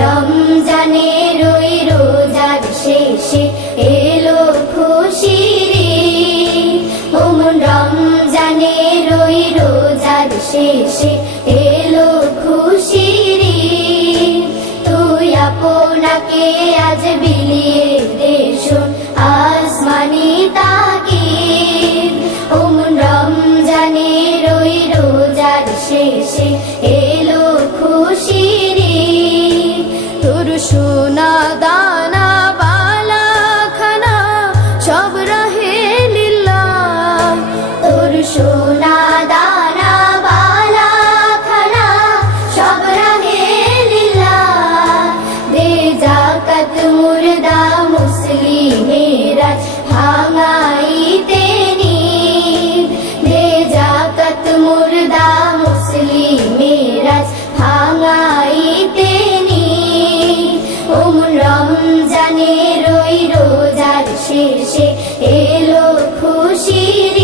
রমজানের ওই রোজার শেষে এলো খুশির। ওমন রমজানের ওই রোজার শেষে এলো খুশির। তুই আপনাকে আজ বিলিয়ে नादा শেষে এলো খুশির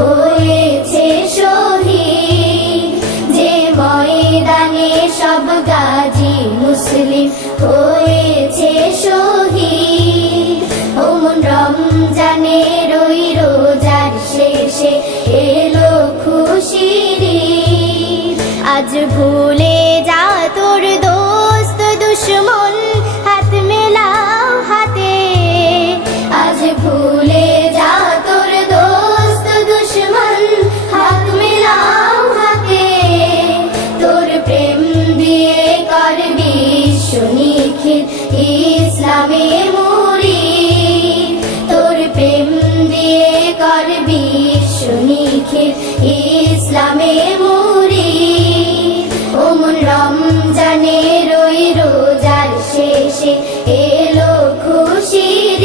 হয়েছে শহীদ যে ময়দানে সব গাজী মুসলিম হয়েছে শহীদ ওমন রমজানের ওই রোজার শেষে এলো খুশির। আজ ভুলে যা ইসলামে মুড়ি তোর প্রেম দিয়ে করবি সুনিখিল ইসলামে মুড়ি ওমন রমজানের ওই রোজার শেষে এলো খুশির।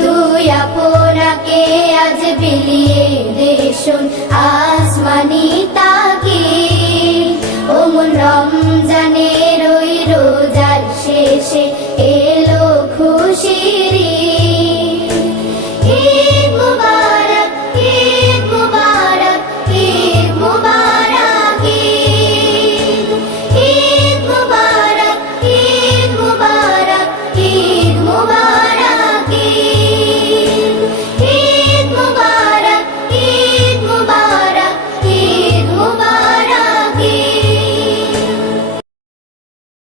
তুই আপনাকে আজ বিলিয়ে দেশুন আজ